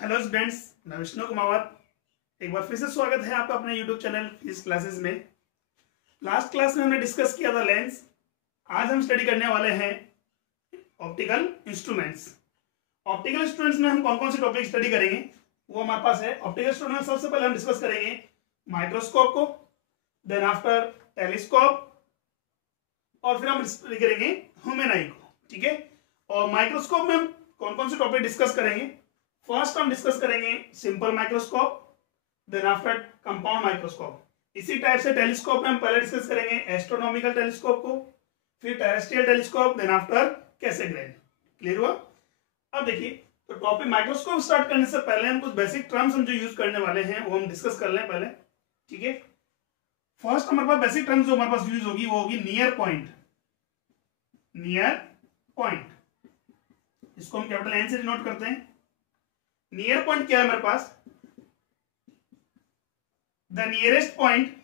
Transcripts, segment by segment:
Hello students, मैं विष्णु कुमावत। एक बार फिर से स्वागत है आपका अपने यूट्यूब चैनल फिजिक्स क्लासेस में। लास्ट क्लास में हमने डिस्कस किया था लेंस। आज हम स्टडी करने वाले हैं ऑप्टिकल इंस्ट्रूमेंट्स। ऑप्टिकल इंस्ट्रूमेंट्स में हम कौन कौन से टॉपिक स्टडी करेंगे वो हमारे पास है। ऑप्टिकल इंस्ट्रूमेंट में सबसे पहले हम डिस्कस करेंगे माइक्रोस्कोप को, देन आफ्टर टेलीस्कोप, और फिर हम स्टडी करेंगे ह्यूमन आई को। ठीक है, और माइक्रोस्कोप में हम कौन कौन से टॉपिक डिस्कस करेंगे। फर्स्ट हम डिस्कस करेंगे simple microscope, then after compound microscope. इसी टाइप से टेलीस्कोप में हम पहले डिस्कस करेंगे एस्ट्रोनॉमिकल टेलीस्कोप को, फिर terrestrial telescope, then after Cassegrain. Clear हुआ? अब देखिए, तो टॉपिक माइक्रोस्कोप स्टार्ट करने से पहले हम कुछ बेसिक टर्म्स हम जो यूज करने वाले हैं वो हम डिस्कस कर लें पहले। ठीक है, फर्स्ट हमारे पास बेसिक टर्म्स जो हमारे पास यूज होगी वो होगी नियर पॉइंट। नियर पॉइंट, इसको हम कैपिटल एन से डिनोट करते हैं। नियर पॉइंट क्या है हमारे पास? The nearest point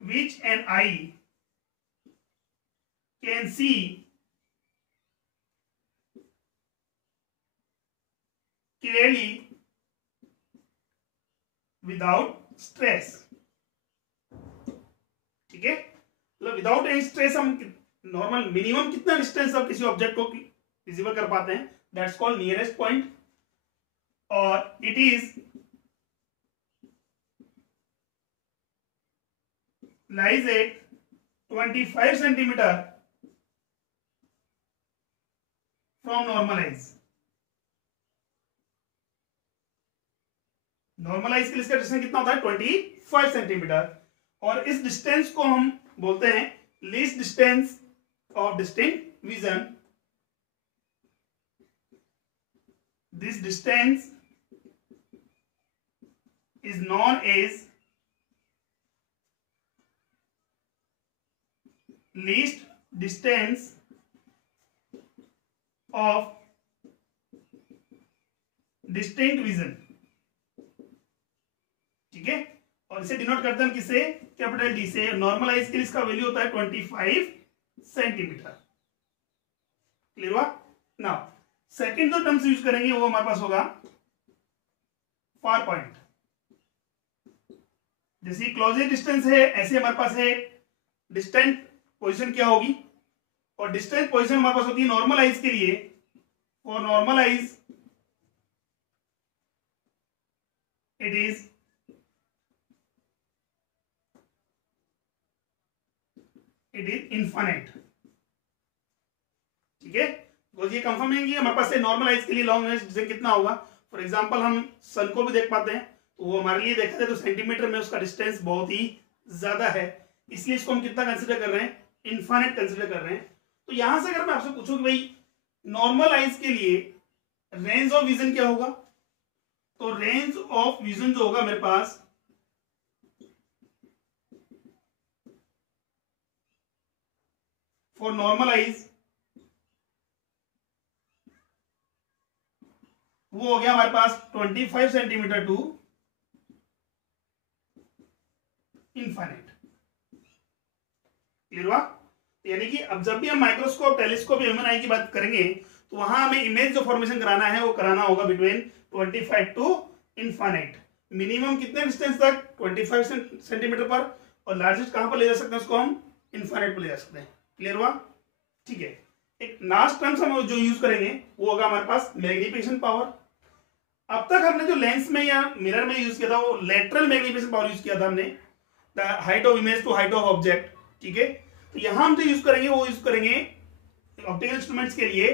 which an eye can see clearly without stress. ठीक है, मतलब विदाउट एनी स्ट्रेस हम नॉर्मल मिनिमम कितना डिस्टेंस आप किसी ऑब्जेक्ट को विजिबल कर पाते हैं, दैट्स कॉल्ड नियरेस्ट पॉइंट। और it is lies at 25 centimetre from normal eyes. Normal eyes के लिए इसका डिस्टेंस कितना होता है? 25 सेंटीमीटर। और इस डिस्टेंस को हम बोलते हैं least distance of distinct vision. This distance is known as least distance of distinct vision. ठीक है, और इसे डिनोट करते हैं हम किससे? कैपिटल डी से। नॉर्मल आइज के लिए इसका वैल्यू होता है 25 सेंटीमीटर। क्लियर हुआ? नाउ सेकंड जो टर्म्स यूज करेंगे वो हमारे पास होगा फार पॉइंट। जैसे क्लोजेस्ट डिस्टेंस है, ऐसे हमारे पास है डिस्टेंट पोजीशन क्या होगी, और डिस्टेंट पोजीशन हमारे पास होती है नॉर्मल आइज के लिए। For normal eyes it is infinite. ठीक है, तो ये कंफर्म है कि हमारे पास नॉर्मल आइज के लिए लॉन्ग रेंज डिस्टेंस कितना होगा। फॉर एग्जांपल हम सन को भी देख पाते हैं, तो वो हमारे लिए देखा जाए तो सेंटीमीटर में उसका डिस्टेंस बहुत ही ज्यादा है, इसलिए इसको हम कितना कंसिडर कर रहे हैं? इनफाइनाइट कंसिडर कर रहे हैं। तो यहां से अगर मैं आपसे पूछूं कि भाई नॉर्मल आइज के लिए रेंज ऑफ विजन क्या होगा, तो रेंज ऑफ विजन जो होगा मेरे पास फॉर नॉर्मल आइज वो हो गया हमारे पास 25 सेंटीमीटर टू इनफाइनाइट। क्लियर हुआ? यानी कि अब जब भी हम माइक्रोस्कोप, टेलीस्कोप या ह्यूमन आई की बात करेंगे तो वहां हमें इमेज जो फॉर्मेशन कराना है वो कराना होगा बिटवीन 25 टू इनफाइनाइट। मिनिमम कितने डिस्टेंस तक? 25 सेंटीमीटर पर, और लार्जेस्ट कहां पर ले जा सकते हैं? उसको हम इनफाइनाइट पर ले जा सकते हैं। क्लियर हुआ? ठीक है, एक लास्ट टर्म्स हम जो यूज करेंगे वो होगा हमारे पास मैग्निफिकेशन पावर। अब तक हमने जो लेंस में या मिरर में यूज किया था वो लेटरल मैग्निफिकेशन पावर यूज किया था हमने, the height of image to height of object. ठीक है, तो यहां हम जो यूज करेंगे वो यूज करेंगे ऑप्टिकल इंस्ट्रूमेंट्स के लिए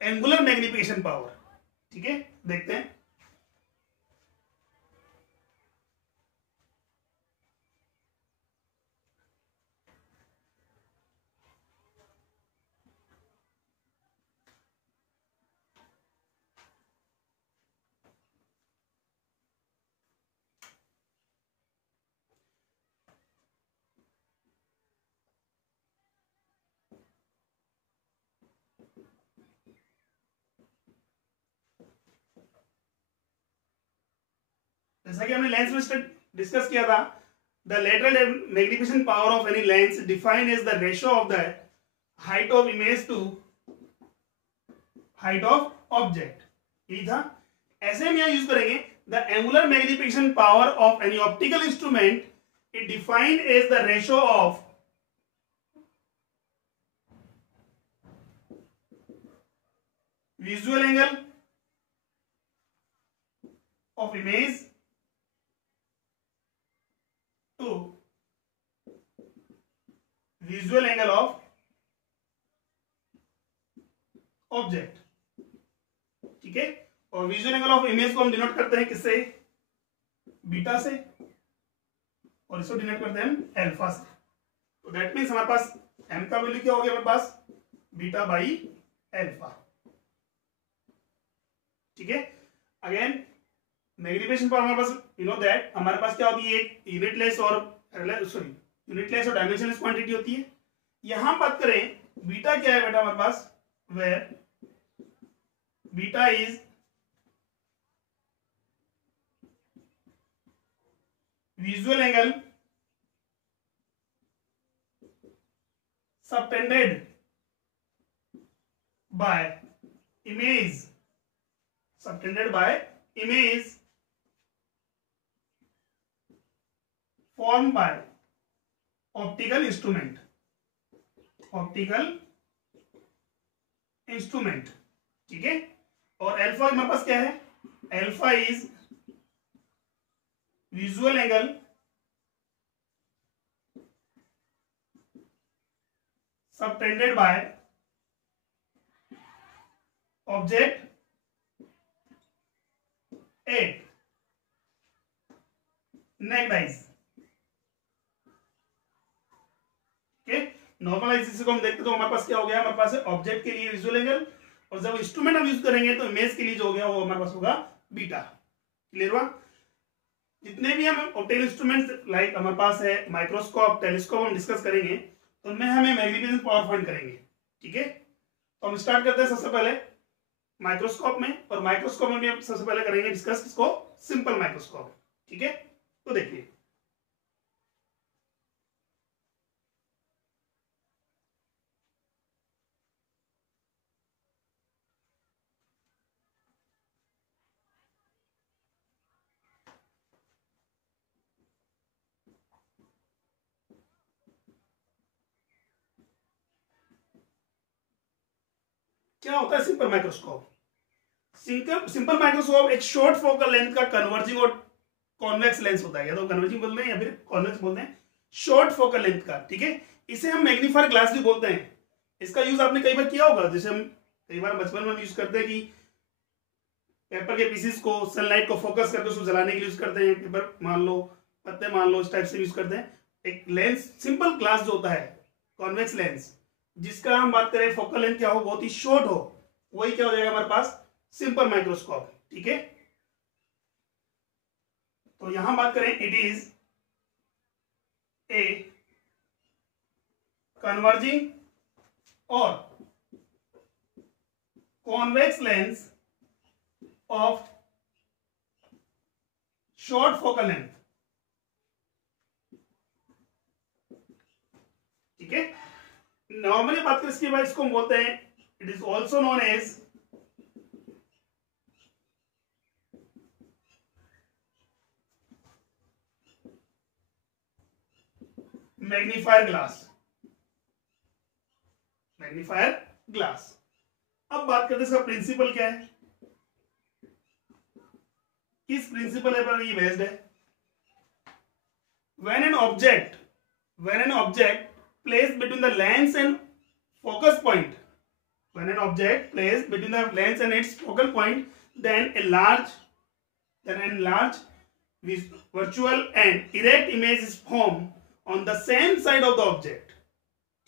एंगुलर मैग्निफिकेशन पावर। ठीक है, देखते हैं। जैसा कि हमने लेंस में डिस्कस किया था, the lateral magnification power of any lens defined as the ratio of the height of image to height of object, यही था। ऐसे हम यहां यूज करेंगे the angular magnification power of any optical instrument it defined as the ratio of visual angle of image to visual angle of object, ठीक है। और visual angle of image को हम डिनोट करते हैं किससे, बीटा से, और इसको डिनोट करते हैं अल्फा से। तो दैट मीन्स हमारे पास m का वैल्यू क्या हो गया, हमारे पास बीटा बाई अल्फा, ठीक है। अगेन मैग्निफिकेशन पावर हमारे पास यू नो दैट हमारे पास क्या होती है, एक यूनिटलेस और डायमेंशनलेस क्वांटिटी होती है। यहां बात करें बीटा क्या है बेटा हमारे पास, where beta is visual angle subtended by image, subtended by image formed by optical instrument, ठीक है। और अल्फा हमारे पास क्या है, alpha is visual angle subtended by object at necked eyes, okay. Normal eyes को हम देखते तो हमारे पास क्या हो गया, हमारे पास ऑब्जेक्ट के लिए विजुअल एंगल, और जब इंस्ट्रूमेंट हम यूज करेंगे तो इमेज के लिए जो हो गया वो हमारे पास होगा बीटा। क्लियर हुआ। जितने भी हम ऑप्टिकल इंस्ट्रूमेंट्स लाइक हमारे पास है माइक्रोस्कोप, टेलीस्कोप हम डिस्कस करेंगे तो उनमें हमें मैग्निफिकेशन पावर फाइंड करेंगे, ठीक है। तो हम स्टार्ट करते हैं सबसे पहले माइक्रोस्कोप में, और माइक्रोस्कोप में भी हम सबसे पहले करेंगे डिस्कस इसको सिंपल माइक्रोस्कोप, ठीक है। तो देखिए क्या होता है सिंपल माइक्रोस्कोप। सिंपल माइक्रोस्कोप एक शॉर्ट फोकल लेंथ का कन्वर्जिंग और कॉन्वेक्स लेंस होता है, या तो कन्वर्जिंग बोलते हैं या फिर कॉन्वेक्स बोलते हैं, शॉर्ट फोकल लेंथ का, ठीक है। इसे हम मैग्नीफायर ग्लास भी बोलते हैं। इसका यूज आपने कई बार किया होगा, जैसे हम कई बार बचपन में यूज करते हैं कि पेपर के पीसेस को सनलाइट को फोकस करके उसको जलाने के लिए यूज करते हैं, पेपर मान लो, पत्ते मान लो, इस टाइप से यूज करते हैं। एक लेंस सिंपल ग्लास जो होता है कॉन्वेक्स लेंस, जिसका हम बात करें फोकल लेंथ क्या हो, बहुत ही शॉर्ट हो, वही क्या हो जाएगा हमारे पास सिंपल माइक्रोस्कोप, ठीक है। तो यहां बात करें इट इज ए कन्वर्जिंग और convex lens of short focal length, ठीक है। नॉर्मली बात करें इसके बाद इसको हम बोलते हैं, it is also known as magnifier glass, magnifier glass. अब बात करते हैं इसका प्रिंसिपल क्या है, किस प्रिंसिपल पर ये बेस्ड है। when an object placed between the lens and focus point, when an object placed between the lens and its focal point, then a large virtual and erect image is formed on the same side of the object,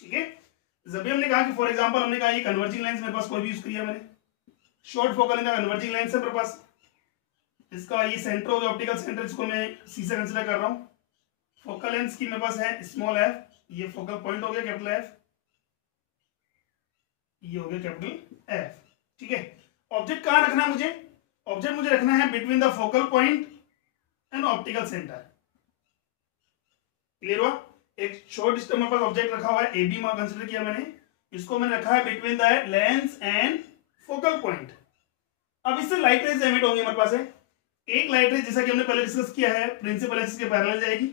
ठीक है। जब भी हमने कहा कि for example हमने कहा ये कन्वर्जिंग लेंस मेरे पास कोई भी यूज किया मैंने, शॉर्ट फोकल लेंथ का कन्वर्जिंग लेंस है मेरे पास, इसका ये सेंटर हो गया ऑप्टिकल सेंटर, इसको मैं सी से कंसीडर कर रहा हूं। फोकल लेंथ की मेरे पास है स्मॉल एफ, ये फोकल पॉइंट हो गया कैपिटल एफ, ये हो गया कैपिटल एफ, ठीक है। ऑब्जेक्ट कहां रखना है मुझे, ऑब्जेक्ट मुझे रखना है between the focal point and optical centre. Clear हुआ। एक शॉर्ट डिस्टेंस मेरे पास ऑब्जेक्ट रखा हुआ है, ए बी कंसीडर किया मैंने, इसको मैंने रखा है between the lens and focal point. अब इससे लाइट रेज एमिट होंगी हमारे पास है। एक लाइट रे जैसा कि हमने पहले डिस्कस किया है प्रिंसिपल एक्सिस के पैरेलल जाएगी,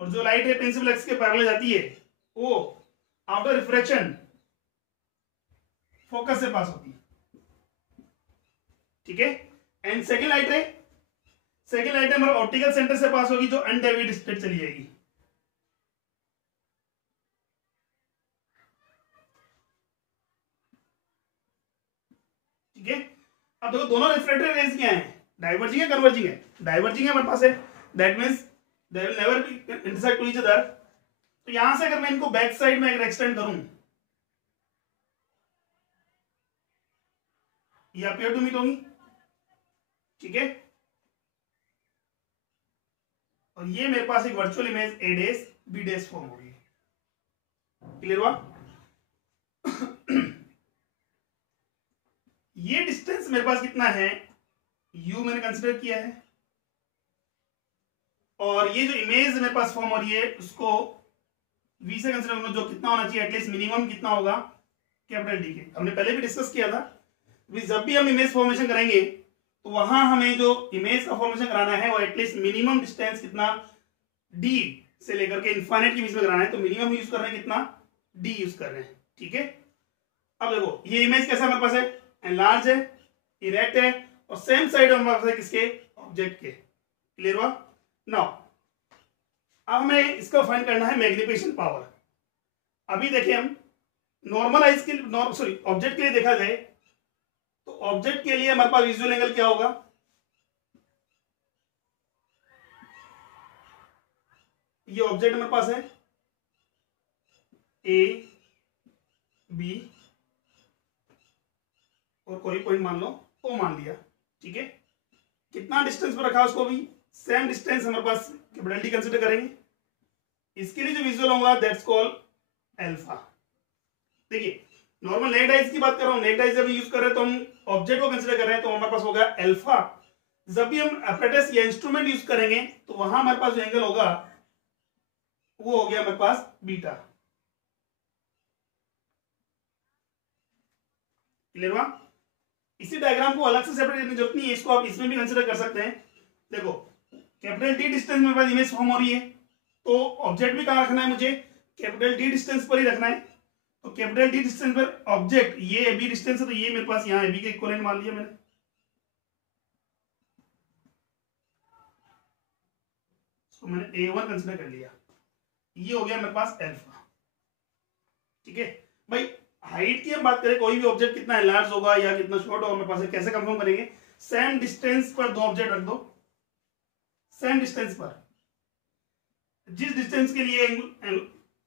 और जो लाइट रे प्रिंसिपल एक्सिस के पैरेलल जाती है वो आफ्टर रिफ्रैक्शन फोकस से पास होती है, ठीक है। एंड सेकेंड लाइट रे हमारा ऑप्टिकल सेंटर से पास होगी, जो अनडेविएटेड स्ट्रेट चली जाएगी। ठीक है। अब देखो दोनों रिफ्रैक्टेड रेज क्या है, डाइवर्जिंग है कन्वर्जिंग है? डाइवर्जिंग है हमारे पास है, that means they will never be intersect to each other. तो यहां से अगर मैं इनको बैक साइड में अगर एक्सटेंड करूं, ये अपीयर टू मीट होंगी, ठीक है। और ये मेरे पास एक virtual image A dash B days form होगी। क्लियर हुआ? ये डिस्टेंस मेरे पास कितना है, u मैंने कंसिडर किया है, और ये जो इमेज मेरे पास फॉर्म हो रही है उसको v से कंसिडर करूंगा, जो कितना होना चाहिए एटलीस्ट मिनिमम कितना होगा, कैपिटल D के। हमने पहले भी डिस्कस किया था, जब भी हम इमेज फॉर्मेशन करेंगे तो वहां हमें जो इमेज का फॉर्मेशन कराना है वो एटलीस्ट मिनिमम डिस्टेंस कितना d से लेकर के इनफाइनाइट के बीच में कराना है, तो मिनिमम यूज कर रहे हैं कितना, d यूज कर रहे हैं, ठीक है। अब देखो ये इमेज कैसा हमारे पास है, एनलार्ज है, इरेक्ट है, और सेम साइड हमारे पास है किसके, ऑब्जेक्ट के। क्लियर हुआ? नाउ अब हमें इसका फाइंड करना है मैग्निफिकेशन पावर। अभी देखिए हम नॉर्मल आइज के ऑब्जेक्ट के लिए देखा जाए तो ऑब्जेक्ट के लिए हमारे पास विजुअल एंगल क्या होगा, ये ऑब्जेक्ट हमारे पास है ए बी और कोई पॉइंट मान लो ओ मान लिया, ठीक है। कितना डिस्टेंस पर रखा उसको भी सेम डिस्टेंस हमारे पास कैपिटल डी कंसीडर करेंगे। इसके लिए जो विजुअल होगा दैट्स कॉल्ड अल्फा। देखिए नॉर्मल नेक्ड आइज की बात कर रहा हूं, नेक्ड आइज जब यूज कर रहे हैं तो हम ऑब्जेक्ट को कंसीडर कर रहे हैं, तो हमारे पास होगा अल्फा। जब भी हम apparatus या इंस्ट्रूमेंट यूज करेंगे तो वहां हमारे पास जो एंगल होगा वो हो गया हमारे पास बीटा। क्लियर हुआ? इसी डायग्राम को अलग से सेपरेट करने की जरूरत नहीं है, इसको आप इसमें भी कंसीडर कर सकते हैं। देखो कैपिटल डी डिस्टेंस मेरे पास इमेज फॉर्म हो रही है, तो ऑब्जेक्ट भी कहां रखना है मुझे, कैपिटल डी डिस्टेंस पर ही रखना है। तो कैपिटल डी डिस्टेंस पर ऑब्जेक्ट ये ए बी डिस्टेंस है, तो ये मेरे पास यहाँ ए बी के इक्विवेलेंट मान लिया मैंने। इसको मैंने A1 कंसीडर कर लिया, ये हो गया मेरे पास अल्फा, ठीक है। भाई हाइट की हम बात करें, कोई भी ऑब्जेक्ट कितना लार्ज होगा या कितना शॉर्ट होगा मेरे पास, कैसे कंफर्म करेंगे, सेम डिस्टेंस पर दो ऑब्जेक्ट रख दो, सेम डिस्टेंस पर, जिस डिस्टेंस के लिए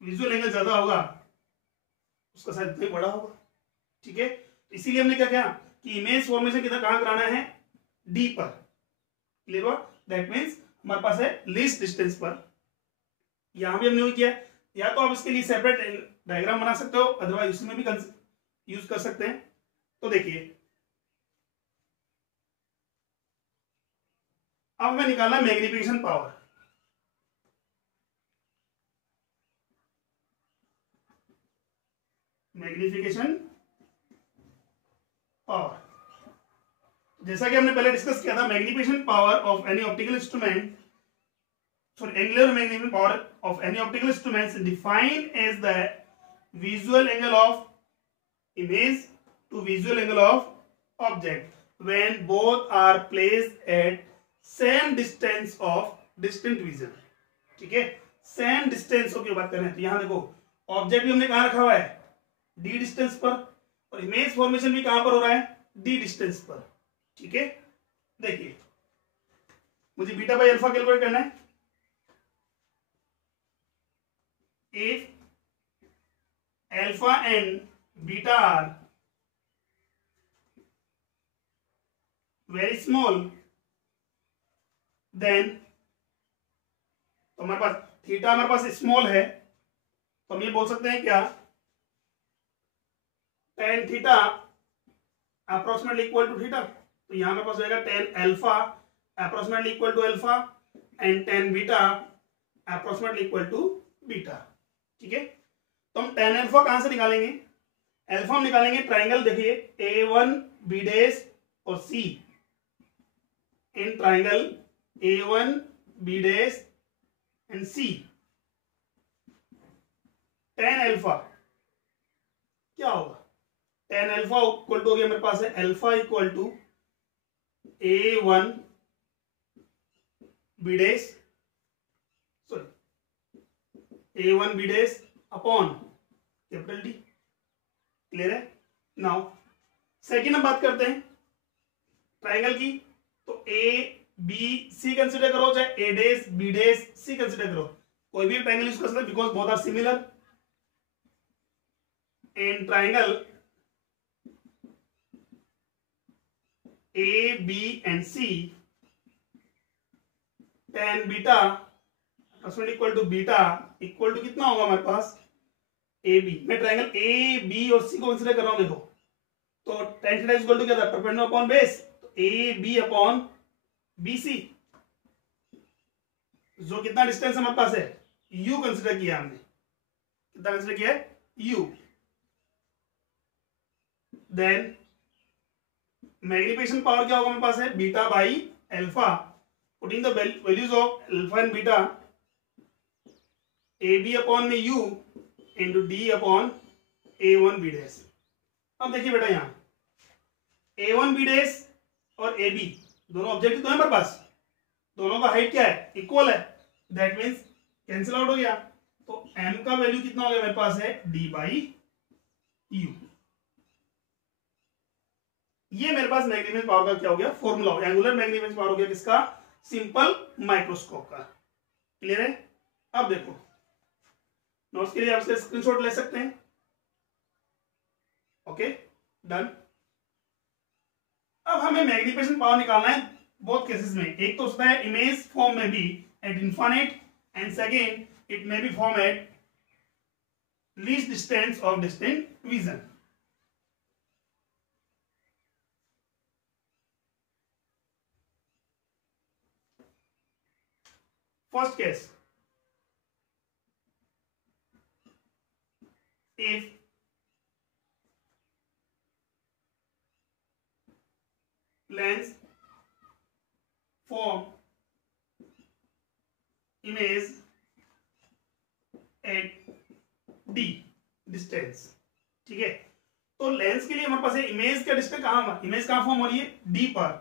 विजुअल एंगल ज्यादा होगा उसका साइज उतना ही बड़ा होगा, ठीक है। इसीलिए हमने क्या किया कि इमेज फॉर्मेशन कितना कहां कराना है, डी पर। क्लियर हुआ? दैट मींस हमारे पास है लीस्ट डिस्टेंस पर। यहां भी हमने किया, या तो आप इसके लिए सेपरेट डायग्राम बना सकते हो, अदरवाइज उसमें भी यूज कर सकते हैं। तो देखिए अब मैं निकाला मैग्निफिकेशन पावर। मैग्निफिकेशन पावर जैसा कि हमने पहले डिस्कस किया था, magnification power of any optical instrument, angular magnification power of any optical instruments defined as the visual angle of image to visual angle of object when both are placed at same distance of distant vision, ठीक है। Same distance की बात कर रहे हैं, तो यहां देखो ऑब्जेक्ट भी हमने कहां रखा हुआ है, डी डिस्टेंस पर, और इमेज फॉर्मेशन भी कहां पर हो रहा है, डी डिस्टेंस पर, ठीक है। देखिए मुझे बीटा बाई अल्फा कैलकुलेट करना है। If alpha and beta are very small, then तो हमारे पास थीटा हमारे पास स्मॉल है, तो हम ये बोल सकते हैं क्या, tan theta approximately equal to theta. तो यहां हमारे पास हो जाएगा tan alpha approximately equal to alpha and tan beta approximately equal to beta, ठीक है। तो हम tan अल्फा कहां से निकालेंगे? अल्फा हम निकालेंगे ट्राइंगल, देखिए A1 B डैश और C, in triangle A1 B dash and C, tan alpha क्या होगा? tan अल्फा इक्वल टू हो गया मेरे पास है alpha equal to A1 B dash, sorry A1 B dash upon capital D। Clear है? Now second हम बात करते हैं ट्राइंगल की, तो A B C कंसिडर करो, चाहे A dash B dash C consider करो, कोई भी ट्राइंगल यूज कर सकते हैं because both are similar. In triangle A B and C, tan beta equal to beta equal to कितना होगा हमारे पास? AB। मैं ट्राइंगल A B और C को कंसिडर कर रहा हूं, देखो तो tan थीटा इक्वल टू क्या था? परपेंडिकुलर अपॉन बेस, तो AB अपॉन BC, जो कितना डिस्टेंस हमारे पास है? U कंसिडर किया हमने, कितना कंसिडर किया है? U। देन मैग्निफिकेशन पावर क्या होगा हमारे पास है? Beta by alpha, putting the values of alpha and beta, AB upon में U into D upon A1 B dash. अब देखिए बेटा यहां A1 B डैश और AB दोनों ऑब्जेक्टिव तो है हमारे पास, दोनों का हाइट क्या है? इक्वल है, दैट मीन्स कैंसिल आउट हो गया, तो M का वैल्यू कितना हो गया मेरे पास है? D by U। ये मेरे पास मैग्नीफिकेशन पावर का क्या हो गया? फॉर्मूला, एंगुलर मैग्नीफिकेशन पावर हो गया किसका? सिंपल माइक्रोस्कोप का। क्लियर है? अब देखो नोट्स के लिए आपसे स्क्रीनशॉट ले सकते हैं। Okay done. अब हमें मैग्नीफिकेशन पावर निकालना है बोथ केसेस में, एक तो होता है इमेज फॉर्म में भी eight infinite and second it may be form at least distance of distinct vision. First case, if lens form image at D distance, ठीक है, तो लेंस के लिए हमारे पास इमेज का डिस्टेंस कहां, इमेज कहां फॉर्म हो रही है? D पर।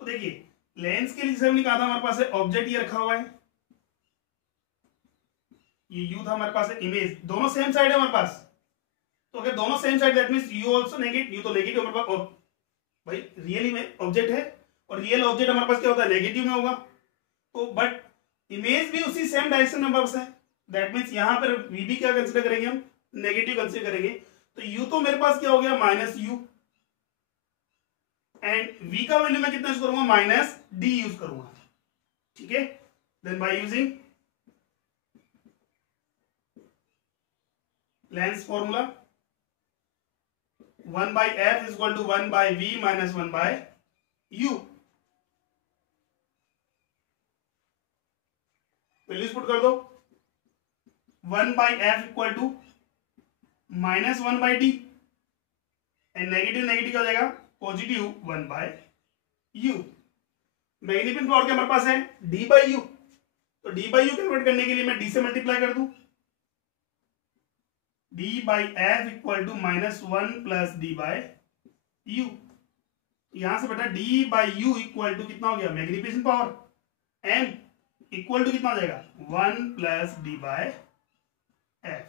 तो देखिए लेंस के लिए जैसे हमने कहा था हमारे पास ऑब्जेक्ट ये रखा हुआ है, ये U था हमारे पास, इमेज दोनों सेम साइड है हमारे पास, तो अगर दोनों same side that means U also negative, U तो नेगेटिव हमारे पास, और भाई रियली में ऑब्जेक्ट है और रियल ऑब्जेक्ट हमारे पास क्या होता है? नेगेटिव में होगा, तो बट इमेज भी उसी सेम डायरेक्शन में हमारे पास है, दैट मींस यहां पर VB क्या कंसीडर करेंगे हम? नेगेटिव कंसीडर करेंगे, तो U तो मेरे पास क्या हो गया? माइनस U, एंड V का वैल्यू मैं कितना यूज करूंगा? माइनस D यूज करूंगा, ठीक है। Then by using lens formula 1 by F is equal to 1 by V minus 1 by U, values put कर दो, 1 by F equal to minus 1 by D, and negative negative क्या हो जाएगा? Positive 1 by U। Magnification power क्या हमारे पास है? D by U, तो D by U कैलकुलेट करने के लिए मैं D से मल्टीप्लाई कर दूं, D by F equal to minus 1 plus D by U, यहां से बेटा D by U equal to कितना हो गया? Magnification power, M equal to कितना हो जाएगा? 1 plus D by F।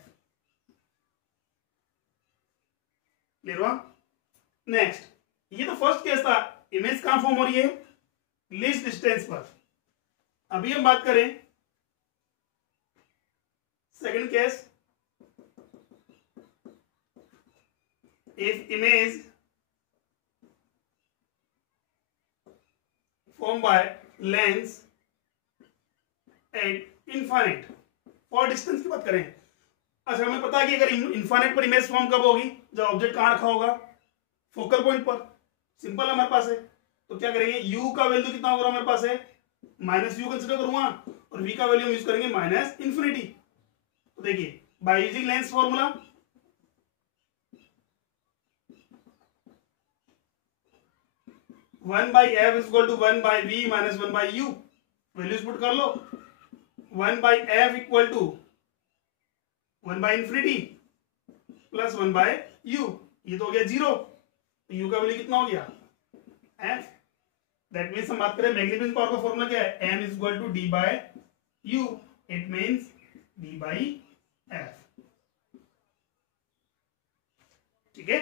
Clear हुआ? नेक्स्ट, ये तो फर्स्ट केस था, इमेज कहां फॉर्म हो रही है? लीस्ट डिस्टेंस पर। अभी हम बात करें second case, if image formed by lens at infinite for distance की बात करें, अच्छा हमें पता है कि अगर इनफाइनाइट पर इमेज फॉर्म कब होगी? जब ऑब्जेक्ट कहां रखा होगा? फोकल पॉइंट पर। सिंपल हमारे पास है, तो क्या करेंगे? U का वैल्यू कितना होगा हमारे पास है? माइनस U कंसिडर करूंगा, और V का वैल्यू यूज करेंगे माइनस इन्फिनिटी। तो देखिए by using lens formula 1 by F is equal to 1 by V minus 1 by U, values put कर लो। 1 by F equal to 1 by infinity plus 1 by U, ये तो हो गया 0, तो यू का वैल्यू कितना हो गया एफ। दैट मीन्स हम बात करें मैग्नीफिकेशन पावर का फॉर्मूला क्या है, M is equal to D by U, it means D by F. ठीक है,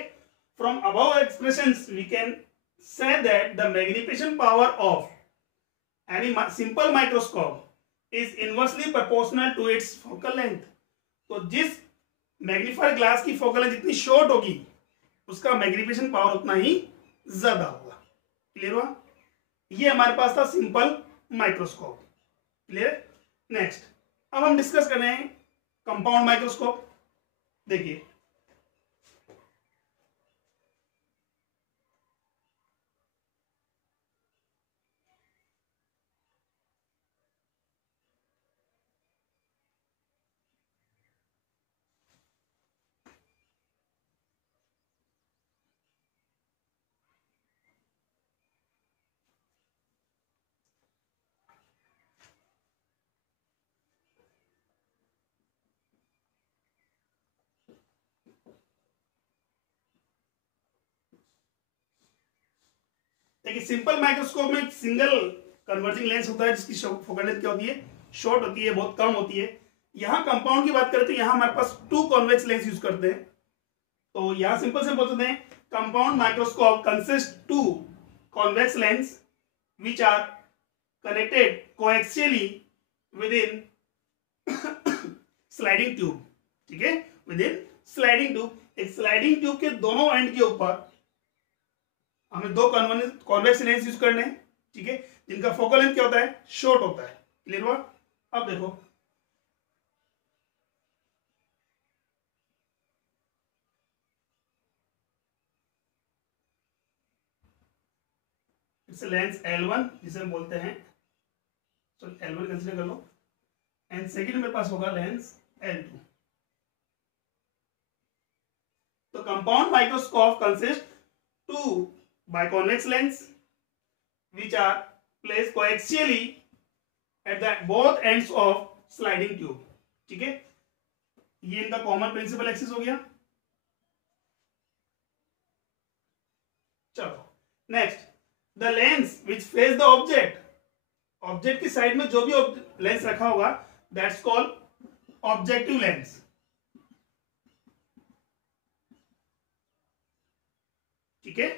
from above expressions we can say that the magnification power of any simple microscope is inversely proportional to its focal length। तो जिस magnifier glass की focal length जितनी short होगी उसका magnification power उतना ही ज्यादा होगा। क्लियर हुआ, ये हमारे पास था सिंपल माइक्रोस्कोप। क्लियर। नेक्स्ट अब हम डिस्कस कर रहे हैं कंपाउंड माइक्रोस्कोप। देखिए देखिए सिंपल माइक्रोस्कोप में सिंगल कन्वर्जिंग लेंस होता है जिसकी फोकल लेंथ क्या होती है, शॉर्ट होती है, बहुत कम होती है। यहाँ कंपाउंड की बात करें तो यहाँ हमारे पास 2 कॉन्वेक्स लेंस यूज करते हैं। तो यहाँ सिंपल से बोल सकते हैं compound microscope consist 2 convex lens which are connected coaxially within sliding tube. ठीक है, विद इन स्लाइडिंग ट्यूब। एक स्लाइडिंग ट्यूब के दोनों एंड के ऊपर हमें 2 कॉन्वेक्स लेंस यूज करने हैं। ठीक है, जिनका फोकल लेंथ क्या होता है, शॉर्ट होता है। क्लियर हुआ। अब देखो इट्स लेंस L1 जिसे हम बोलते हैं, सॉरी L1 कंसीडर कर लो, एंड सेकंड मेरे पास होगा लेंस L2। तो compound microscope consist 2 biconvex lens which are placed coaxially at the both ends of sliding tube। ठीक है, ये इनका कॉमन प्रिंसिपल एक्सिस हो गया। चलो next, the lens which face the object, object की साइड में जो भी लेंस रखा होगा दैट्स कॉल्ड ऑब्जेक्टिव लेंस। ठीक है,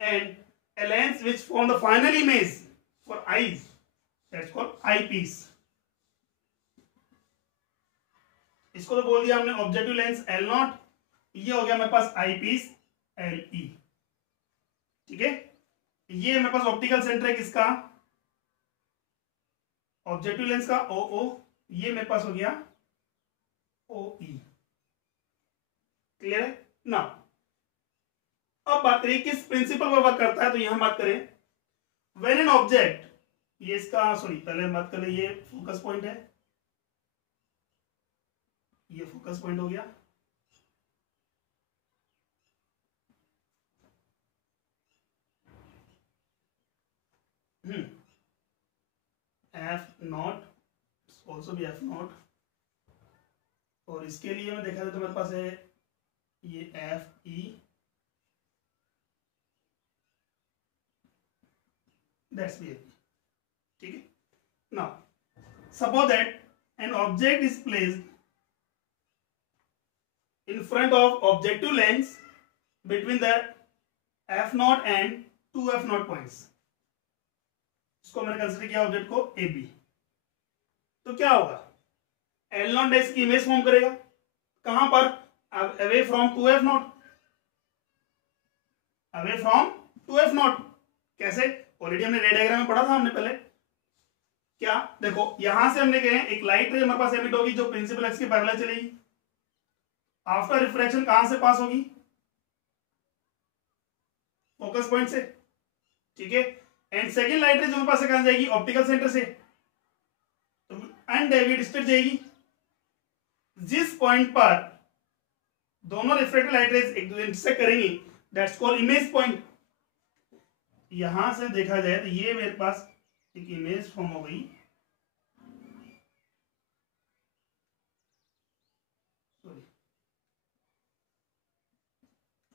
and a lens which form the final image for eyes that's called eyepiece। इसको तो बोल दिया हमने ऑब्जेक्टिव लेंस L0, ये हो गया मेरे पास आईपीस LE। ठीक है, ये मेरे पास ऑप्टिकल सेंटर है किसका, ऑब्जेक्टिव लेंस का OO, ये मेरे पास हो गया OE। क्लियर है ना। अब बात करें किस प्रिंसिपल पर वर्क करता है, तो यहां बात करें व्हेन एन ऑब्जेक्ट, ये इसका सॉरी पहले बात करें, ये फोकस पॉइंट है, ये फोकस पॉइंट हो गया। F0 ऑल्सो भी F0, और इसके लिए मैं देखा था तो मेरे पास है ये FE, that's B। ठीक है, now suppose that an object is placed in front of objective lens between the F0 and 2 F0 points। इसको मैंने कंसीडर किया ऑब्जेक्ट को AB, तो क्या होगा, L0 डैश की इमेज फॉर्म करेगा कहां पर, away from 2 F0, away from 2 F0। कैसे, ऑलरेडी हमने रेड डायग्राम में पढ़ा था हमने पहले। क्या देखो यहां से हमने कहे एक लाइट रे हमारे पास एमिट होगी जो प्रिंसिपल एक्सिस के पैरेलल चलेगी, आफ्टर रिफ्रैक्शन कहां से पास होगी, फोकस पॉइंट से। ठीक है, एंड सेकंड लाइट रे जो हमारे पास कहां जाएगी, ऑप्टिकल सेंटर से, तो अनडेविएटेड स्टेट जाएगी। जिस पॉइंट पर दोनों रिफ्रैक्टेड लाइट रेज एक दूसरे से करेंगी दैट्स कॉल्ड इमेज पॉइंट। यहां से देखा जाए तो ये मेरे पास एक इमेज फॉर्म हो गई,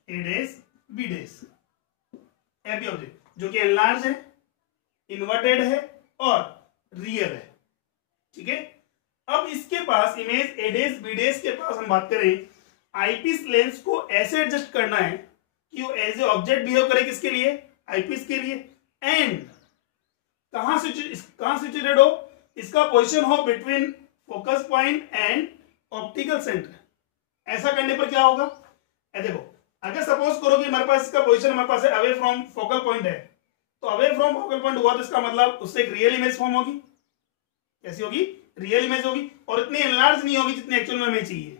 A dash B dash, A B object जो कि एनलार्ज है, इन्वर्टेड है और रियल है। ठीक है, अब इसके पास image A dash B dash के पास हम बात करें, आईपीस लेंस को ऐसे एडजस्ट करना है कि वो एज ए ऑब्जेक्ट बिहेव करे, किसके लिए, आईपीस के लिए, एंड कहां सिचुएटेड हो, इसका पोजीशन हो between focus point and optical centre. ऐसा करने पर क्या होगा, देखो अगर सपोज करो कि हमारे पास इसका पोजीशन हमारे पास है अवे फ्रॉम फोकल पॉइंट है, तो अवे फ्रॉम फोकल पॉइंट हुआ तो इसका मतलब उससे एक रियल इमेज फॉर्म होगी। कैसी होगी, रियल इमेज होगी, और इतनी एनलार्ज नहीं होगी जितनी एक्चुअल में हमें चाहिए।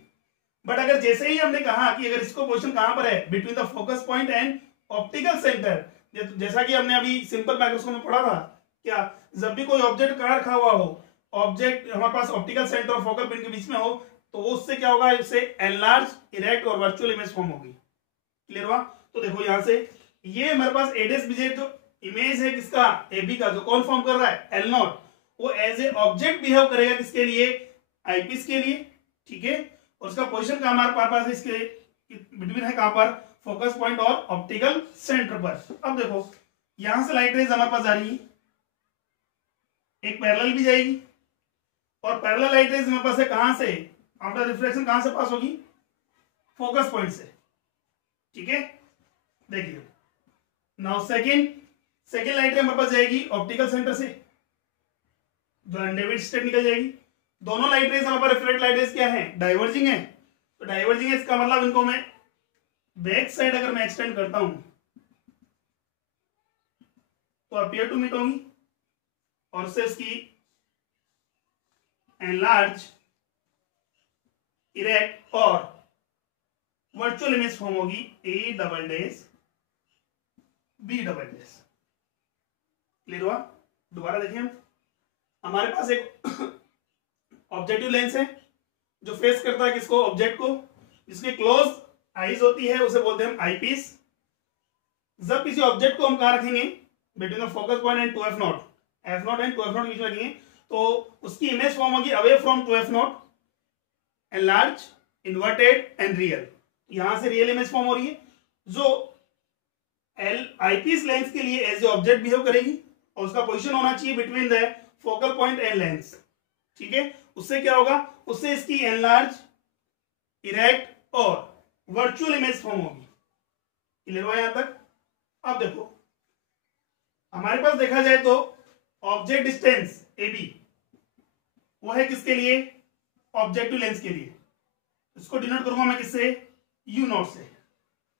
बट अगर जैसे ही हमने कहा कि अगर इसको पोजीशन कहां पर है, between the focus point and optical centre, जैसा कि हमने अभी सिंपल माइक्रोस्कोप में पढ़ा था, क्या जब भी कोई ऑब्जेक्ट कहां रखा हुआ हो, ऑब्जेक्ट हमारे पास ऑप्टिकल सेंटर और फोकल पॉइंट के बीच में हो, तो उससे क्या होगा, इससे एनलार्ज, इरेक्ट और वर्चुअल इमेज फॉर्म होगी। क्लियर हुआ। तो देखो यहां से ये हमारे पास एडेस बीजे जो इमेज है किसका, एबी का, जो कौन फॉर्म कर रहा है, एल नॉट, वो एज ए ऑब्जेक्ट बिहेव करेगा, किसके लिए, आईपीस के लिए। ठीक है, और उसका पोजीशन का हमारे पास इसके बिटवीन है, कहां पर, फोकस पॉइंट और ऑप्टिकल सेंटर पर। अब देखो यहां से लाइट रेज हमारे पास आ रही है, एक पैरेलल भी जाएगी, और पैरेलल लाइट रेज हमारे पास है कहां से, आफ्टर रिफ्लेक्शन कहां से पास होगी, फोकस पॉइंट से। ठीक है, देखिए नाउ सेकेंड लाइट रे हमारे पास जाएगी ऑप्टिकल सेंटर से, जो अनडेविड स्टेट निकल जाएगी। दोनों लाइट रेज हमारे पास रिफ्लेक्ट लाइट रेज क्या है, डाइवर्जिंग है, तो डाइवर्जिंग है, इसका मतलब इनको मैं बैक साइड अगर मैं एक्सटेंड करता हूं तो अपीयर टू मीट होगी, और उससे इसकी एनलार्ज, इरेक्ट और वर्चुअल इमेज फॉर्म होगी, A double dash B double dash. Clear हुआ। दोबारा देखिए, हम हमारे पास एक ऑब्जेक्टिव लेंस है जो फेस करता है किसको, ऑब्जेक्ट को, जिसके क्लोज आईज होती है, उसे बोलते हैं हम आईपीस। जब किसी ऑब्जेक्ट को हम कहां रखेंगे, between the focus point and two F naught, F naught and two F naught बीच में रखेंगे, तो उसकी इमेज फॉर्म होगी away from two F naught, enlarge, inverted and real. यहां से रियल इमेज फॉर्म हो रही है, जो आईपीस लेंस के लिए एज ए ऑब्जेक्ट बिहेव करेगी, और उसका पोजीशन होना चाहिए between the focal point and lens. ठीक है, उससे क्या होगा, उससे इसकी एनलार्ज, इरेक्ट और वर्चुअल इमेज फॉर्म होगी। क्लियर हुआ यहां तक। अब देखो हमारे पास देखा जाए तो ऑब्जेक्ट डिस्टेंस ए बी वो है किसके लिए, ऑब्जेक्टिव लेंस के लिए। इसको डिनोट करूंगा मैं किससे, यू नॉट से।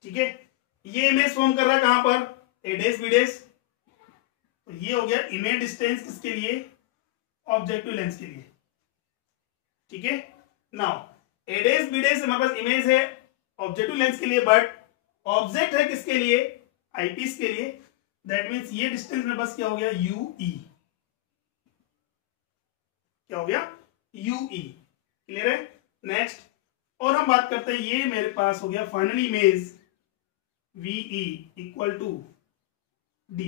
ठीक है, ये इमेज फॉर्म कर रहा है कहां पर, ए डेस बी डेस, तो ये हो गया इमेज डिस्टेंस किसके लिए, ऑब्जेक्टिव लेंस के लिए। ठीक है, नाउ ए डेस बी डेस हमारे पास इमेज है ऑब्जेक्टिव लेंस के लिए, बट ऑब्जेक्ट है किसके लिए, आईपीस के लिए। दैट मीन्स ये डिस्टेंस में बस क्या हो गया, यू ई, क्या हो गया, यू ई। क्लियर है। नेक्स्ट, और हम बात करते हैं, ये मेरे पास हो गया final image VE equal to D।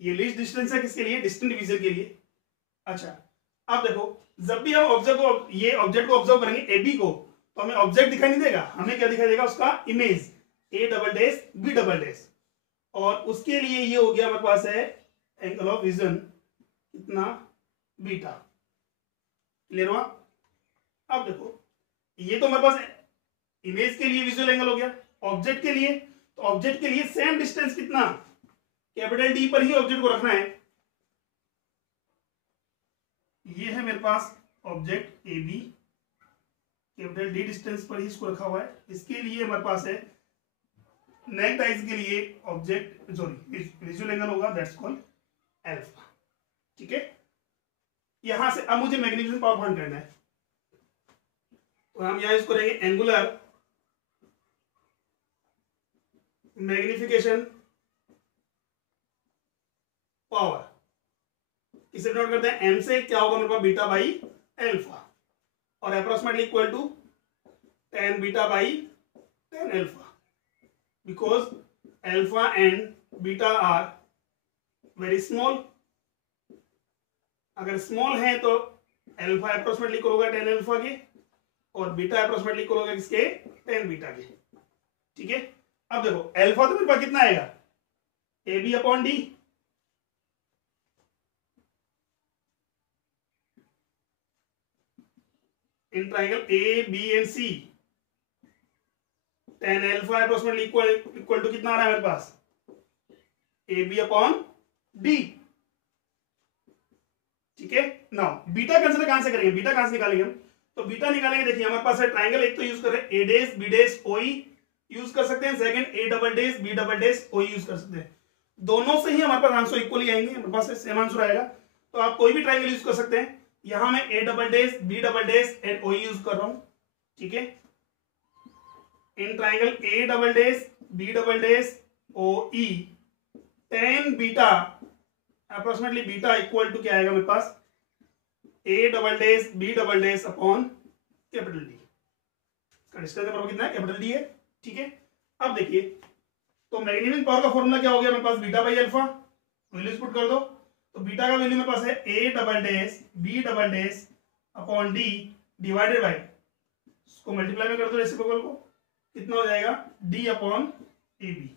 ये लीस्ट डिस्टेंस है किसके लिए, डिस्टेंट विजन के लिए। अच्छा, अब देखो जब भी हम ये ऑब्जेक्ट को ऑब्जर्व करेंगे AB को, तो हमें ऑब्जेक्ट दिखाई नहीं देगा, हमें क्या दिखाई देगा, उसका image, A double dash B double डेस, और उसके लिए ये हो गया हमारे पास है एंगल ऑफ विजन कितना, बीटा। क्लियर हुआ। अब देखो ये तो हमारे पास इमेज के लिए विजुअल एंगल हो गया, ऑब्जेक्ट के लिए, तो ऑब्जेक्ट के लिए सेम डिस्टेंस कितना, कैपिटल डी पर ही ऑब्जेक्ट को रखना है। ये है मेरे पास object A B, capital D distance पर ही इसको रखा हुआ है। इसके लिए हमारे पास है नेक्ड आइज के लिए ऑब्जेक्ट, सॉरी विजुअल एंगल होगा, दैट्स कॉल्ड अल्फा। ठीक है, यहां से अब मुझे मैग्नीफिकेशन पावर फाइंड करना है, तो हम यहां यूज करेंगे एंगुलर मैग्निफिकेशन पावर। इसे नोट करते हैं, एम से क्या होगा मेरे पास, बीटा बाई एल्फा, और approximately equal to tan beta by tan alpha, because alpha and beta are very small. अगर स्मॉल है तो अल्फा अप्रोक्सीमेटली इक्वल होगा 10 अल्फा के, और बीटा अप्रोक्सीमेटली इक्वल होगा किसके, 10 बीटा के। ठीक है, अब देखो अल्फा तो मेरे पास कितना आएगा, A B upon D, in triangle A B and C 10 alpha approximately equal to कितना आ रहा है मेरे पास, ए बी अपॉन डी। ठीक है, नाउ बीटा कंसीडर कहां से करेंगे, बीटा कहां से निकालेंगे हम, तो बीटा निकालेंगे, देखिए हमारे पास है ट्राइंगल, एक तो यूज कर रहे हैं ए डेस बी डेस ओ यूज कर सकते हैं, second A double dash B double dash O use कर सकते हैं। दोनों से ही हमारे पास आंसर इक्वली आएंगे, हमारे पास सेम आंसर आएगा। तो आप कोई भी ट्राइंगल यूज कर सकते हैं, यहां मैं A double dash B double dash and O use कर रहा हूं। ठीक है, in triangle A double dash B double dash O E 10 beta approximately beta equal to क्या आएगा मेरे पास, A double dash B double dash upon capital D. इसका डिस्टेंस नंबर कितना है, कैपिटल डी है। ठीक है, अब देखिए तो मैग्नीफिकेशन पावर का फॉर्मूला क्या हो गया मेरे पास, beta by alpha, values put कर दो। तो बीटा का वैल्यू मेरे पास है A double dash B double dash upon D divided by, इसको मल्टीप्लाई में कर दो रेसिप्रोकल को, कितना हो जाएगा, D upon A B,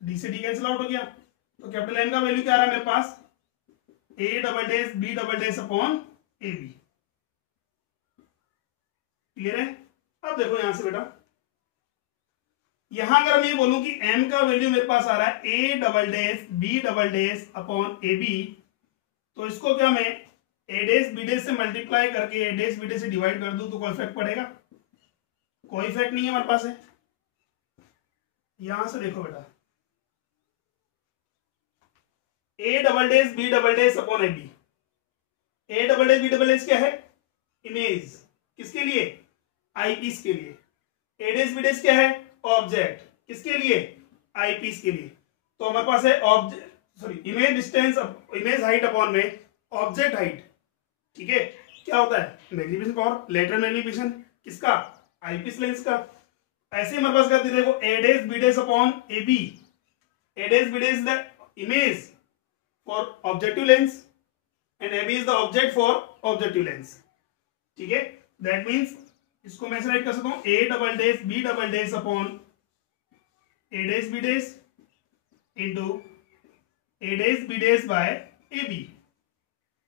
D से डी कैंसिल आउट हो गया। तो कैपिटल एन का वैल्यू क्या आ रहा है मेरे पास, A double dash B double dash upon A B. Clear है, अब देखो यहां से बेटा, यहां अगर मैं ये बोलूं कि m का वैल्यू मेरे पास आ रहा है A double dash B double dash upon A B, तो इसको क्या मैं ए डेस बी डेस से मल्टीप्लाई करके ए डेस बी डेस से डिवाइड कर दूं तो कोई इफेक्ट पड़ेगा, कोई इफेक्ट नहीं है हमारे पास है। यहां से देखो बेटा, A double dash B double dash upon A B, A double dash B double dash क्या है, इमेज, किसके लिए, आईपीस के लिए। ए डेस बी डेस क्या है, ऑब्जेक्ट, किसके लिए, आईपीस के लिए। तो हमारे पास है object, sorry image distance, image height upon में ऑब्जेक्ट हाइट। ठीक है, क्या होता है, मैग्नीफिकेशन पावर, लेटरल मैग्नीफिकेशन किसका, आईपीस लेंस का। ऐसे हमारे पास कहते हैं देखो, A dash B dash upon A B, A dash B dash the image for objective lens and AB is the object for objective lens. ठीक है, that means इसको मैं राइट कर सकता हूं a double dash b double dash upon a dash b dash into a dash b dash by AB।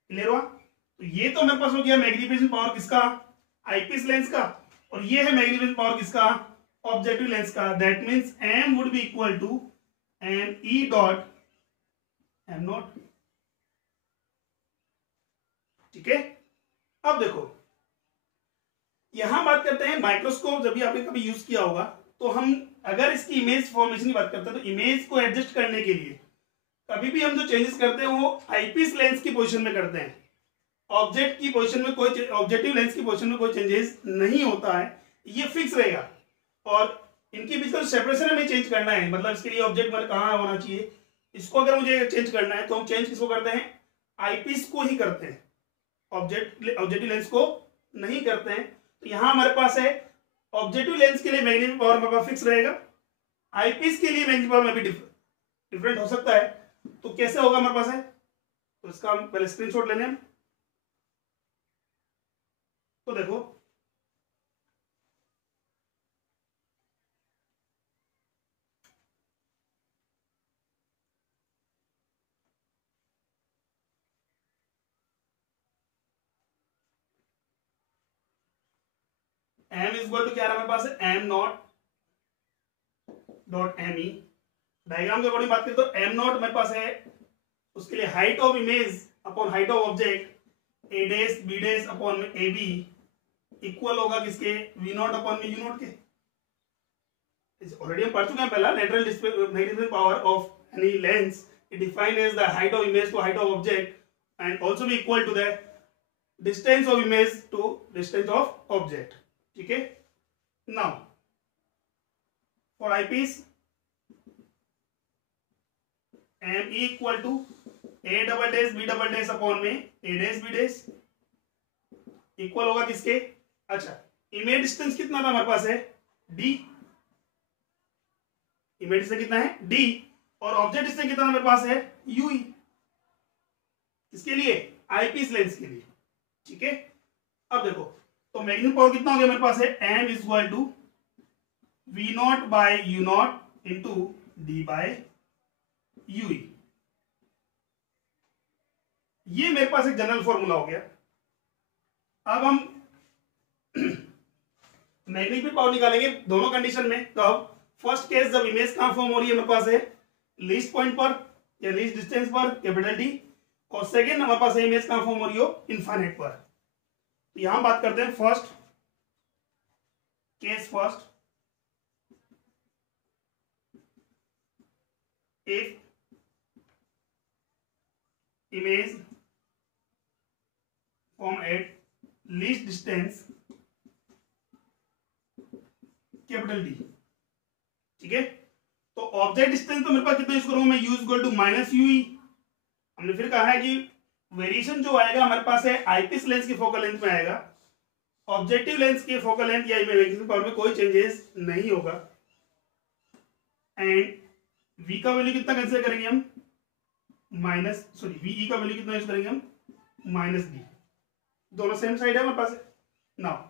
Clear हुआ, तो ये तो मेरे पास हो गया मैग्नीफिकेशन पावर किसका, आईपीस लेंस का, और ये है मैग्नीफिकेशन पावर किसका, ऑब्जेक्टिव लेंस का। That means m would be equal to M E dot M naught. ठीक है, अब देखो यहां बात करते हैं माइक्रोस्कोप, जब भी आपने कभी यूज किया होगा, तो हम अगर इसकी इमेज फॉर्मेशन की बात करते हैं तो इमेज को एडजस्ट करने के लिए कभी भी हम जो चेंजेस करते हैं वो आईपीस लेंस की पोजीशन में करते हैं, ऑब्जेक्ट की पोजीशन में कोई, ऑब्जेक्टिव लेंस की पोजीशन में कोई चेंजेस नहीं होता है, ये फिक्स रहेगा। और इनके बीच का सेपरेशन हमें चेंज करना है, मतलब इसके लिए ऑब्जेक्ट मतलब कहां होना चाहिए, इसको अगर मुझे चेंज करना है तो हम चेंज किसको करते हैं, आईपीस को ही करते हैं, ऑब्जेक्टिव लेंस को नहीं करते हैं। तो यहां हमारे पास है ऑब्जेक्टिव लेंस के लिए मैग्नीफिकेशन पावर हमारे पास फिक्स रहेगा, आईपीस के लिए मैग्नीफिकेशन पावर में भी डिफरेंट हो सकता है। तो कैसे होगा हमारे पास है, तो इसका हम पहले स्क्रीनशॉट लेने हैं। तो देखो m इज इक्वल टू क्या रहा है हमारे पास है, m naught dot M E. Diagram के अकॉर्डिंग बात करें तो m नॉट मेरे पास है, उसके लिए height of image upon height of object A dash B dash upon में ए बी इक्वल होगा किसके, वी नॉट अपॉन में यू नॉट के। ऑलरेडी हम पढ़ चुके हैं पहला, lateral magnification power of any lens it defined as the height of image to height of object and also be equal to the distance of image to distance of object. ठीक है, now for eyepiece M equal to A double dash B double dash upon में A dash B days equal होगा किसके, अच्छा image distance कितना था हमारे पास है, डी, इमेज डिस्टेंस कितना है, डी, और ऑब्जेक्ट डिस्टेंस कितना मेरे पास है, यूई, इसके लिए आईपीस लेंस के लिए, ठीक है। अब देखो तो मैग्नेटिक पावर कितना हो गया मेरे पास है, M is equal to V naught by U naught into D by UE. ये मेरे पास एक जनरल फॉर्मूला हो गया। अब हम मैग्नेटिक पावर निकालेंगे दोनों कंडीशन में। कब, फर्स्ट केस जब इमेज कहां फॉर्म हो रही है मेरे पास है, लीस्ट पॉइंट पर या लीस्ट डिस्टेंस पर, कैपिटल डी, और सेकेंड हमारे पास इमेज कहां फॉर्म हो रही हो, इनफाइनाइट पर। तो यहां बात करते हैं first case, first if image from at least distance capital D, ठीक है। तो ऑब्जेक्ट डिस्टेंस तो मेरे पास कितना यूज करूंगा मैं, U equal to minus UE. हमने फिर कहा है कि वेरिएशन जो आएगा हमारे पास है आईपीस लेंस की फोकल लेंथ में आएगा, ऑब्जेक्टिव लेंस के फोकल लेंथ या मैग्नेटिक पावर में कोई चेंजेस नहीं होगा। एंड वी का वैल्यू कितना कंसीडर करेंगे हम, minus, sorry V E value कितना यूज करेंगे हम, माइनस डी। दोनों सेम साइड है हमारे पास। Now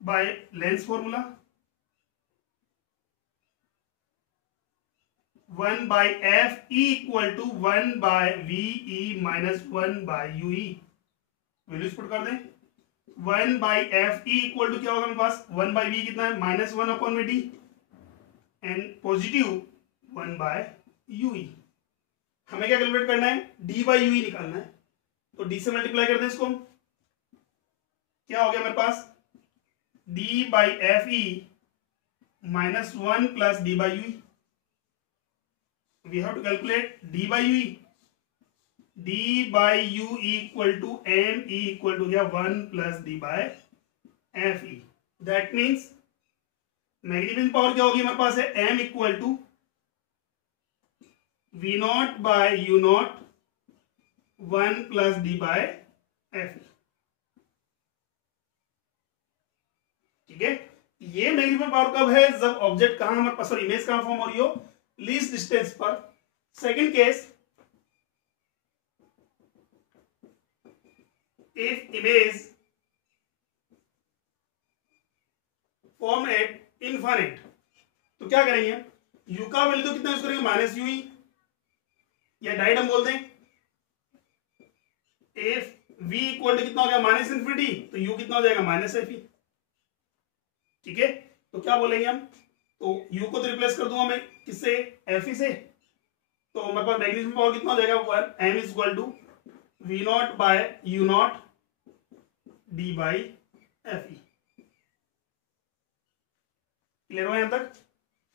by lens formula 1 by F E equal to 1 by V माइनस 1 बाय यूई, वैल्यूज पुट कर दें। 1 by F E equal to क्या होगा मेरे पास, 1 बाय वी कितना है, माइनस 1 अपॉन में D, and positive 1 by UE. हमें क्या कैलकुलेट करना है, डी बाई यू निकालना है। तो डी से मल्टीप्लाई कर दें इसको, क्या हो गया मेरे पास, D by F E minus 1 plus D by U. We have to calculate D by U. D by U equal to M E equal to गया 1 plus D by F E. That means magnetic power क्या होगी हमारे पास है, M equal to V naught by U naught 1 plus D by F, ठीक है। ये magnetic power कब है, जब ऑब्जेक्ट कहां हमारे पास, इमेज कहां फॉर्म हो रही हो, लीस्ट डिस्टेंस पर। Second case, if image form eight infinite, तो क्या करेंगे, यू का वैल्यू तो कितना यूज करेंगे, माइनस यू, या डायरेक्ट हम बोल दें इफ v इक्वल टू कितना हो गया, माइनस इन्फिनिटी, तो u कितना हो जाएगा, माइनस एफ ई, ठीक है। तो क्या बोलेंगे हम, तो u को तो रिप्लेस कर दूंगा मैं किससे, एफ ई से। तो हमारे पास मैग्नेटिक पावर कितना हो जाएगा, m is equal to V naught by U naught D by F E. Clear हो यहां तक,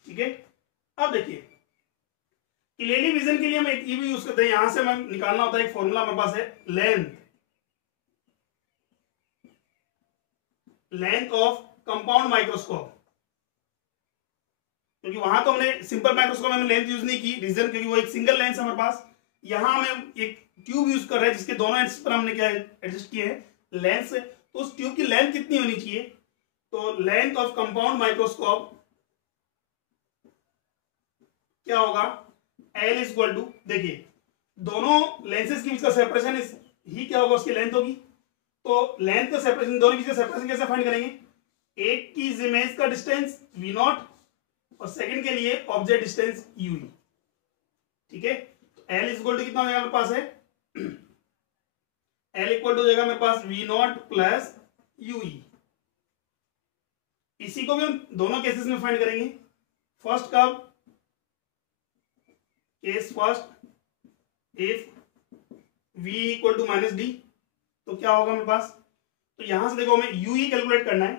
ठीक है। अब देखिए क्लियरली विजन के लिए हम एक ये भी यूज करते हैं, यहां से हमें निकालना होता है एक फॉर्मूला हमारे पास है, लेंथ ऑफ कंपाउंड माइक्रोस्कोप। क्योंकि वहां तो हमने सिंपल माइक्रोस्कोप में लेंथ यूज नहीं की, रीजन क्योंकि वो एक सिंगल लेंस हमारे पास। यहां हमें एक ट्यूब यूज कर रहे हैं जिसके दोनों एंड्स पर हमने क्या एडजस्ट किए हैं, लेंस। तो उस ट्यूब की लेंथ कितनी होनी चाहिए, तो लेंथ ऑफ कंपाउंड माइक्रोस्कोप क्या होगा, L इज इक्वल टू, देखिए दोनों लेंसेज के बीच का सेपरेशन ही क्या होगा, उसकी लेंथ होगी। तो लेंथ का सेपरेशन, दोनों के बीच का सेपरेशन कैसे फाइंड करेंगे, एक की इमेज का डिस्टेंस v नॉट और सेकंड के लिए ऑब्जेक्ट डिस्टेंस u, ठीक है। तो L इज इक्वल टू कितना हो जाएगा मेरे पास है, L इक्वल टू हो जाएगा मेरे पास v नॉट प्लस ui। इसी को भी हम दोनों केसेस में फाइंड करेंगे। फर्स्ट कब, case first, if v equal to minus D, तो क्या होगा मेरे पास, तो यहां से देखो हमें ue कैलकुलेट करना है।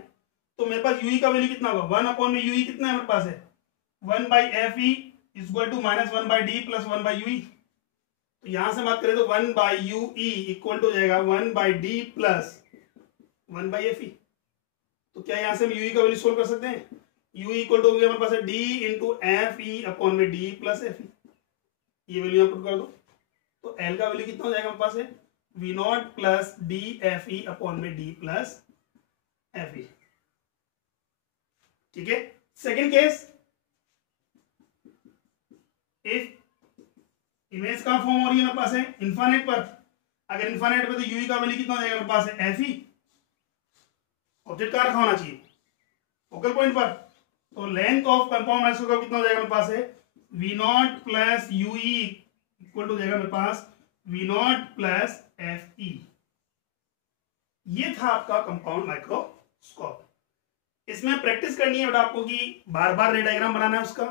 तो मेरे पास ue का वैल्यू कितना होगा, 1 अपॉन में ue कितना है मेरे पास है, 1 by F E is equal to minus 1 by D plus 1 by UE. तो यहां से बात करें तो 1 by U E equal to हो जाएगा 1 by D plus 1 by F E. तो क्या यहां से हम यूई का वैल्यू सोल्व कर सकते हैं, यू इक्वल टू हो गया हमारे पास है D into F E upon में डी प्लस एफ ई। ये वैल्यू यहाँ पुट कर दो, तो एल का वैल्यू कितना हो जाएगा हमारे पास है, V naught plus D F E upon में डी प्लस एफ ई, ठीक है। सेकेंड केस, इफ इमेज कहाँ फॉर्म हो रही है मेरे पास है इन्फानेट पर, अगर इन्फानेट पे तो यूई का वैल्यू कितना हो जाएगा मेरे पास है एफ ई। ऑब्जेक्ट कहाँ रखा होना चाहिए फोकल पॉइंट पर, तो लेंथ ऑफ कंपाउंड माइक्रोस्कोप कितना हो जाएगा मेरे पास है V naught plus UE equal to हो जाएगा मेरे पास V naught plus F E. ये था आपका कंपाउंड माइक्रोस्कोप। इसमें प्रैक्टिस करनी है बेटा आपको कि बार बार रे डायग्राम बनाना है उसका,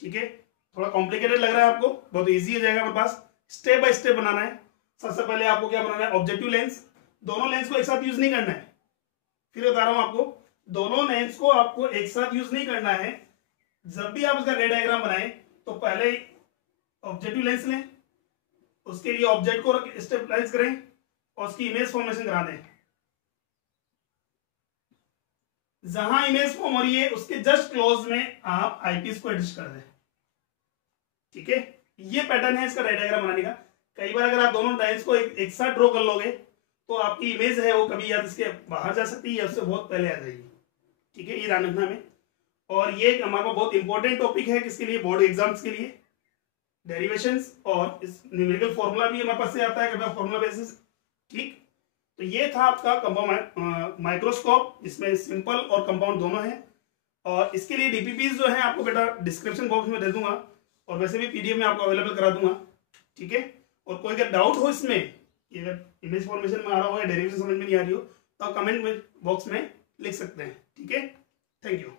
ठीक है। थोड़ा कॉम्प्लिकेटेड लग रहा है आपको, बहुत इजी हो जाएगा मेरे पास। स्टेप बाय स्टेप बनाना है। सबसे पहले आपको क्या बनाना है ऑब्जेक्टिव लेंस, दोनों लेंस को एक साथ यूज नहीं करना है, फिर बता रहा हूं आपको, दोनों लेंस को आपको एक साथ यूज नहीं करना है। जब भी आप इसका रे डायग्राम बनाए तो पहले ऑब्जेक्टिव लेंस लें, उसके लिए ऑब्जेक्ट को स्टेबलाइज करें और उसकी इमेज फॉर्मेशन करा दें। जहां इमेज फॉर्म हो रही है उसके जस्ट क्लोज में आप आईपीस को एडजस्ट कर दें, ठीक है। ये पैटर्न है इसका रे डायग्राम बनाने का। कई बार अगर आप दोनों लाइंस को एक साथ ड्रॉ कर लोगे तो आपकी इमेज है वो कभी या इसके बाहर जा सकती है या उससे बहुत पहले आ जाएगी, ठीक है। ये ध्यान रखना में। और ये हमारा बहुत इंपॉर्टेंट टॉपिक है किसके लिए, बोर्ड एग्जाम्स के लिए। डेरिवेशंस और इस न्यूमेरिकल फॉर्मूला भी हमारे पास से आता है फॉर्मूला बेसिस, ठीक। तो ये था आपका कंपाउंड माइक्रोस्कोप, इसमें सिंपल और कंपाउंड दोनों है। और इसके लिए डीपीपीज जो है आपको बेटा डिस्क्रिप्शन बॉक्स में दे दूंगा और वैसे भी पीडीएफ में आपको अवेलेबल करा दूंगा, ठीक है। और कोई अगर डाउट हो इसमें कि अगर इमेज फॉर्मेशन में आ रहा हो या डेरिवेशन समझ में नहीं आ रही हो तो आप कमेंट बॉक्स में लिख सकते हैं, ठीक है। Thank you.